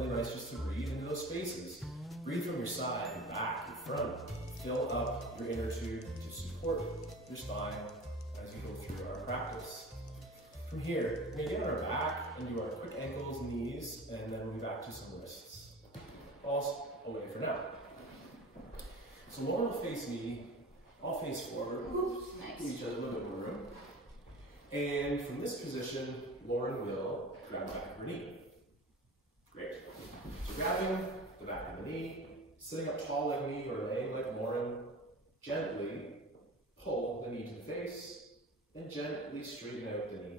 really nice just to breathe into those spaces. Breathe from your side, your back, your front. Fill up your inner tube to support your spine as you go through our practice. From here, we're going to get on our back and do our quick ankles, knees, and then we'll be back to some wrists. Balls away for now. So Lauren will face me, I'll face forward. Oops, nice. Give each other a little bit more room. And from this position, Lauren will grab the back of her knee. Great. So grabbing the back of the knee, sitting up tall like me or laying like Lauren, gently pull the knee to the face and gently straighten out the knee.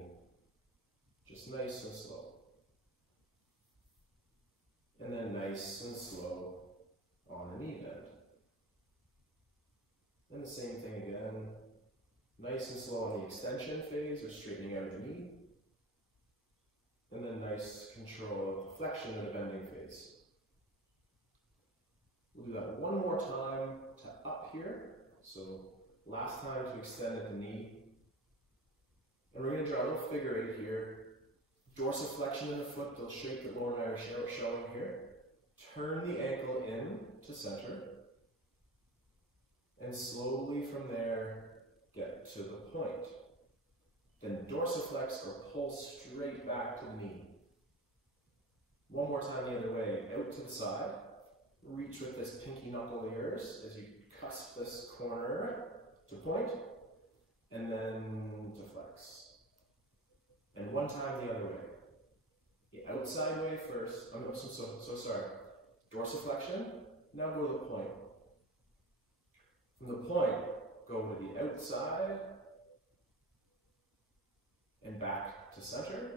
Just nice and slow. And then nice and slow on the knee bend. And the same thing again. Nice and slow on the extension phase or straightening out the knee. And then nice control of the flexion in the bending phase. We'll do that one more time to up here. So last time to extend at the knee. And we're going to draw a little figure eight here. Dorsiflexion in the foot, the shape that Lauren and I are showing here. Turn the ankle in to center. And slowly from there, get to the point. Then dorsiflex or pull straight back to the knee. One more time the other way, out to the side. Reach with this pinky knuckle of yours as you cusp this corner to point, and then to flex. And one time the other way. The outside way first. I'm so sorry. Dorsiflexion. Now go to the point. From the point, go to the outside and back to center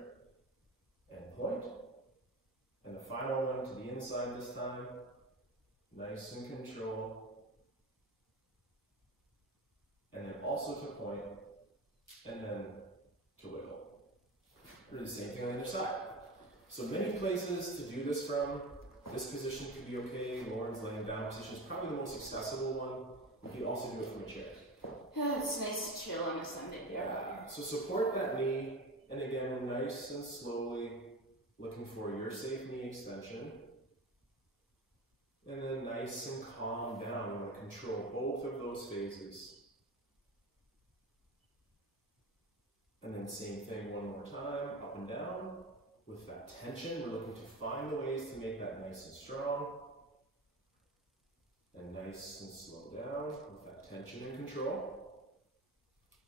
and point. And the final one to the inside this time. Nice and control. And then also to point, and then to wiggle. Do the same thing on the other side. So many places to do this from. This position could be okay. Lauren's laying down position is probably the most accessible one. You can also do it from a chair. Oh, it's nice to chill on a Sunday. Yeah. So support that knee, and again, nice and slowly looking for your safe knee extension. And then nice and calm down. You want to control both of those phases. And then same thing one more time, up and down. With that tension, we're looking to find the ways to make that nice and strong. And nice and slow down with that tension and control.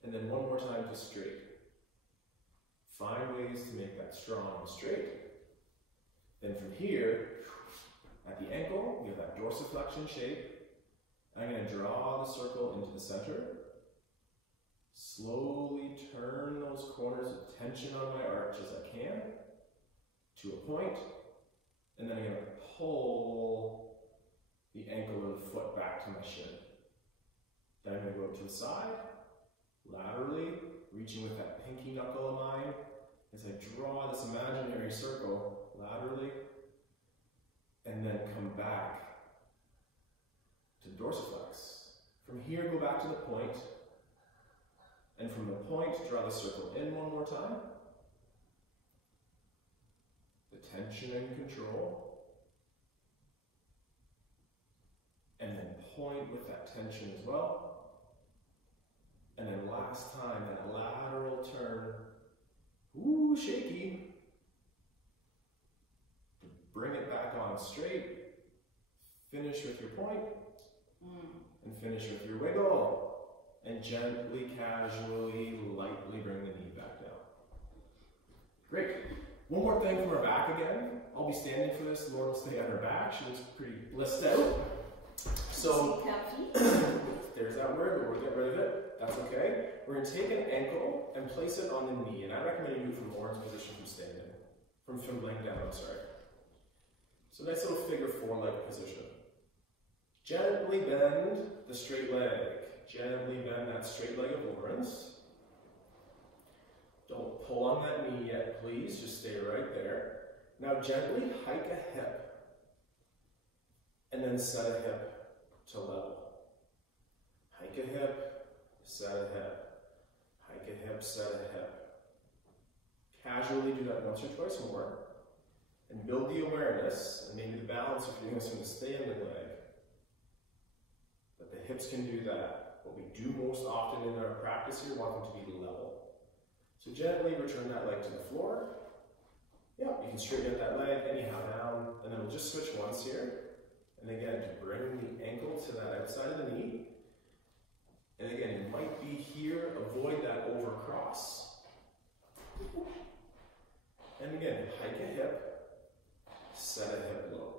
And then one more time to straight. Find ways to make that strong and straight. Then from here, at the ankle, we have that dorsiflexion shape. I'm going to draw the circle into the center. Slowly turn those corners with tension on my arch as I can to a point. And then I'm going to pull the ankle or the foot back to my shin. Then I'm going to go to the side, laterally, reaching with that pinky knuckle of mine as I draw this imaginary circle laterally. And then come back to dorsiflex. From here, go back to the point. And from the point, draw the circle in one more time. The tension and control. And then point with that tension as well. And then last time, that lateral turn. Ooh, shaky. Bring it back on straight. Finish with your point. And finish with your wiggle. And gently, casually, lightly bring the knee back down. Great. One more thing from our back again. I'll be standing for this. Lauren will stay on her back. She looks pretty blissed out. So, there's that word, but we'll get rid of it. That's okay. We're going to take an ankle and place it on the knee. And I recommend you do it from Lauren's position from standing. From laying down, I'm sorry. So nice little figure four-leg position. Gently bend the straight leg. Gently bend that straight leg of Lauren's. Don't pull on that knee yet, please. Just stay right there. Now gently hike a hip. And then set a hip to level. Hike a hip, set a hip. Hike a hip, set a hip. Casually do that once or twice more. and build the awareness, and maybe the balance if you're going to stay in the leg, that the hips can do that. What we do most often in our practice here, want them to be level. So gently return that leg to the floor. Yeah, you can straighten out that leg anyhow down, and then we'll just switch once here. And again, to bring the ankle to that outside of the knee. And again, it might be here, avoid that overcross. And again, hike a hip, set a hip low.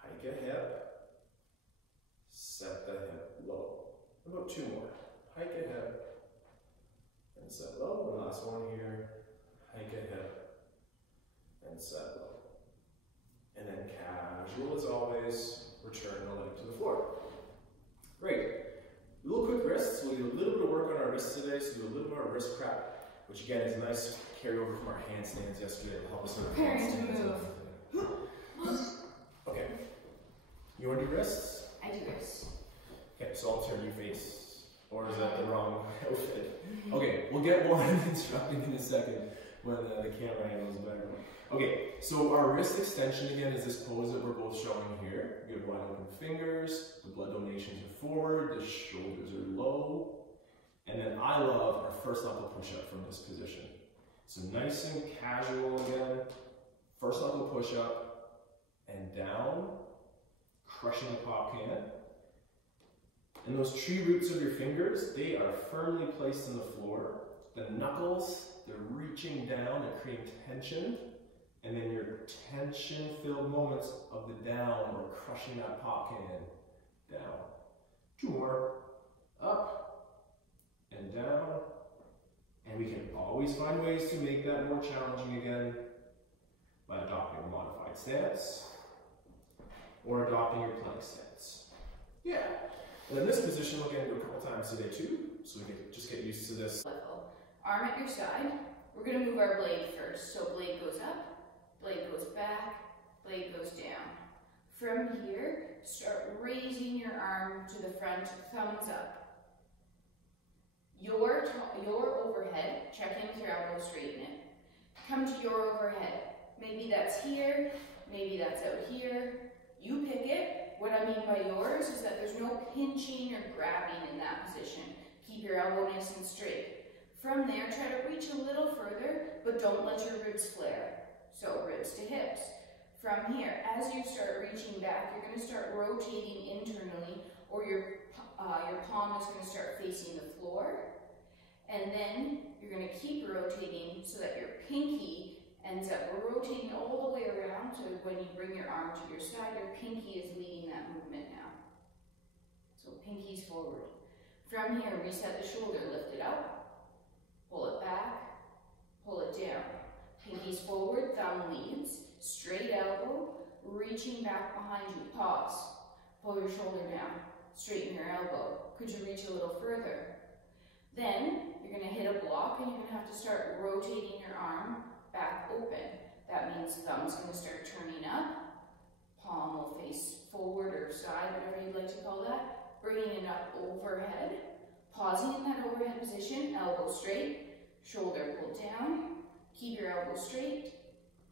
Hike a hip, set the hip low. About two more. Hike a hip, and set low. The last one here, hike a hip, and set low. And then casual as always, return the leg to the floor. Great. A little quick wrists. We'll do a little bit of work on our wrists today, so do a little more wrist prep, which again is a nice carryover from our handstands yesterday to help us with our handstands. Okay. You want to do wrists? I do wrists. Okay, so I'll turn you face. Or is that the wrong outfit? Okay, we'll get more instructing in a second when the camera angle is better. Okay, so our wrist extension again is this pose that we're both showing here. We have wide open fingers, the blood donations are forward, the shoulders are low, and then I love our first knuckle push-up from this position. So nice and casual again, first knuckle push-up, and down, crushing the pop can. And those tree roots of your fingers, they are firmly placed in the floor. The knuckles, they're reaching down, they're creating tension. And then your tension-filled moments of the down or crushing that pop can down. Two more. Up and down. And we can always find ways to make that more challenging again by adopting a modified stance or adopting your plank stance. Yeah. And in this position, we're going to do a couple times today too, so we can just get used to this. Arm at your side. We're going to move our blade first. So blade goes up. Blade goes back, blade goes down. From here, start raising your arm to the front, thumbs up. Your overhead, check in with your elbow, straighten it. Come to your overhead. Maybe that's here, maybe that's out here. You pick it. What I mean by yours is that there's no pinching or grabbing in that position. Keep your elbow nice and straight. From there, try to reach a little further, but don't let your ribs flare. So ribs to hips. From here, as you start reaching back, you're going to start rotating internally, or your palm is going to start facing the floor. And then you're going to keep rotating so that your pinky ends up, we're rotating all the way around, so when you bring your arm to your side, your pinky is leading that movement now. So pinky's forward. From here, reset the shoulder, lift it up, pull it back, pull it down. Pinkies forward, thumb leads, straight elbow, reaching back behind you, pause, pull your shoulder down, straighten your elbow. Could you reach a little further? Then you're going to hit a block and you're going to have to start rotating your arm back open. That means thumb's going to start turning up, palm will face forward or side, whatever you'd like to call that, bringing it up overhead, pausing in that overhead position, elbow straight, shoulder pulled down. Keep your elbow straight,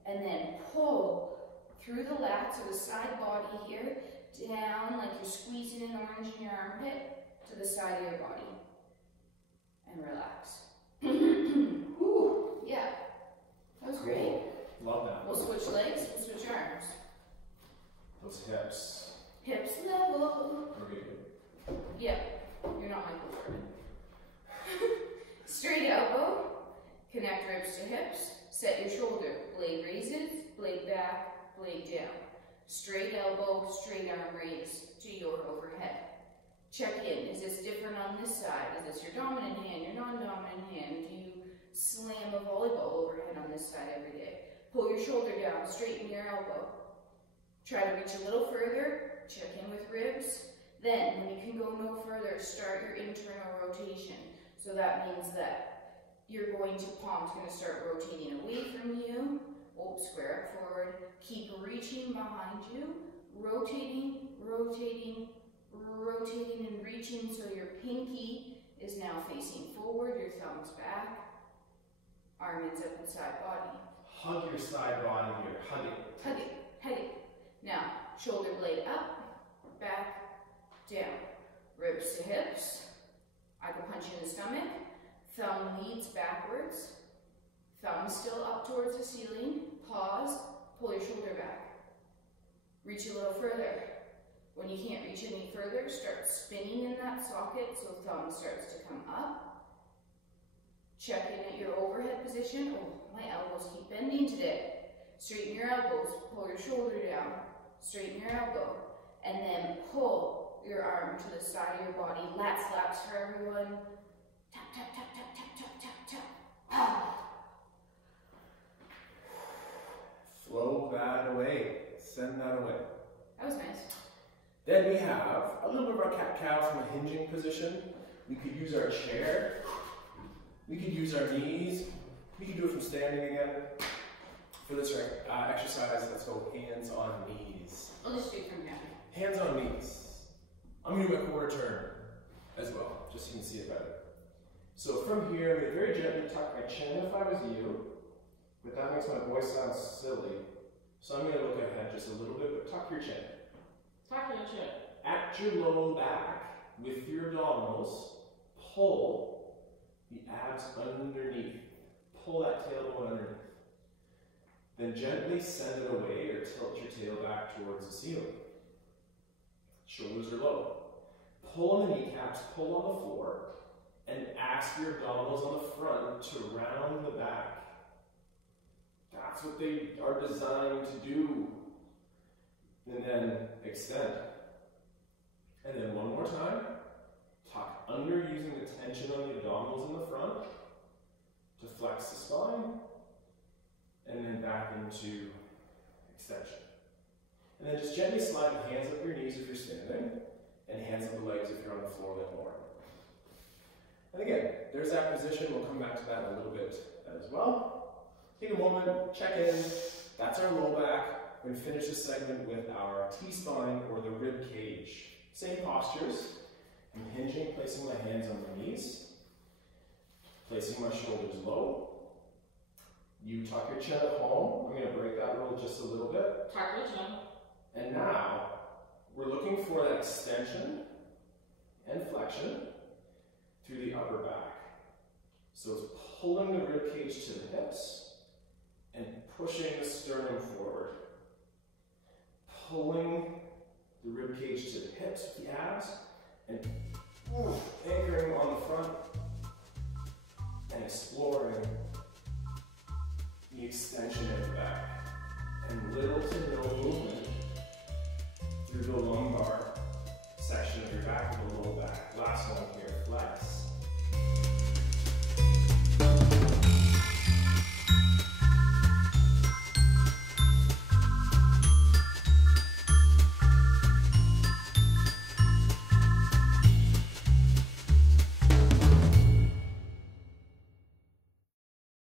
and then pull through the lats or the side body here, down like you're squeezing an orange in your armpit, to the side of your body. And relax. Whew, yeah, that was great. Love that. We'll switch legs, we'll switch arms. Those hips. Hips level. Okay. Yeah, you're not Michael Jordan. Straight elbow. Connect ribs to hips, set your shoulder, blade raises, blade back, blade down. Straight elbow, straight arm raise to your overhead. Check in, is this different on this side? Is this your dominant hand, your non-dominant hand? Do you slam a volleyball overhead on this side every day? Pull your shoulder down, straighten your elbow. Try to reach a little further, check in with ribs. Then, when you can go no further, start your internal rotation. So that means that you're going to, palm's going to start rotating away from you. Square up forward. Keep reaching behind you. Rotating, rotating, rotating and reaching so your pinky is now facing forward, your thumb's back. Arm ends up inside body. Hug your side body here. Hug it. Hug it. Hug it. Now, shoulder blade up, back, down. Ribs to hips. Acupuncture in the stomach. Thumb leads backwards. Thumb still up towards the ceiling. Pause. Pull your shoulder back. Reach a little further. When you can't reach any further, start spinning in that socket so thumb starts to come up. Check in at your overhead position. Oh, my elbows keep bending today. Straighten your elbows. Pull your shoulder down. Straighten your elbow. And then pull your arm to the side of your body. Lat slaps for everyone. Tap, tap, tap, tap, tap, tap, tap, tap. Ah. Flow that away. Send that away. That was nice. Then we have a little bit of our cat-cow from a hinging position. We could use our chair. We could use our knees. We could do it from standing again. For this exercise, let's go hands on knees. I'll just do it from here. Hands on knees. I'm going to do my quarter turn as well, just so you can see it better. So from here, I'm going to very gently tuck my chin if I was you, but that makes my voice sound silly. So I'm going to look ahead just a little bit, but tuck your chin. Tuck your chin. At your low back, with your abdominals, pull the abs underneath. Pull that tailbone underneath. Then gently send it away or tilt your tail back towards the ceiling. Shoulders are low. Pull on the kneecaps, pull on the floor, and ask your abdominals on the front to round the back. That's what they are designed to do. And then extend. And then one more time. Tuck under using the tension on the abdominals in the front to flex the spine. And then back into extension. And then just gently slide the hands up your knees if you're standing, and hands up the legs if you're on the floor like more. And again, there's that position. We'll come back to that in a little bit as well. Take a moment, check in. That's our low back. We're going to finish this segment with our T-spine or the rib cage. Same postures. I'm hinging, placing my hands on my knees, placing my shoulders low. You tuck your chin at home. I'm going to break that rule just a little bit. Tuck your chin. And now, we're looking for that extension and flexion through the upper back. So it's pulling the rib cage to the hips and pushing the sternum forward. Pulling the rib cage to the hips with the abs and anchoring on the front and exploring the extension at the back. And little to no movement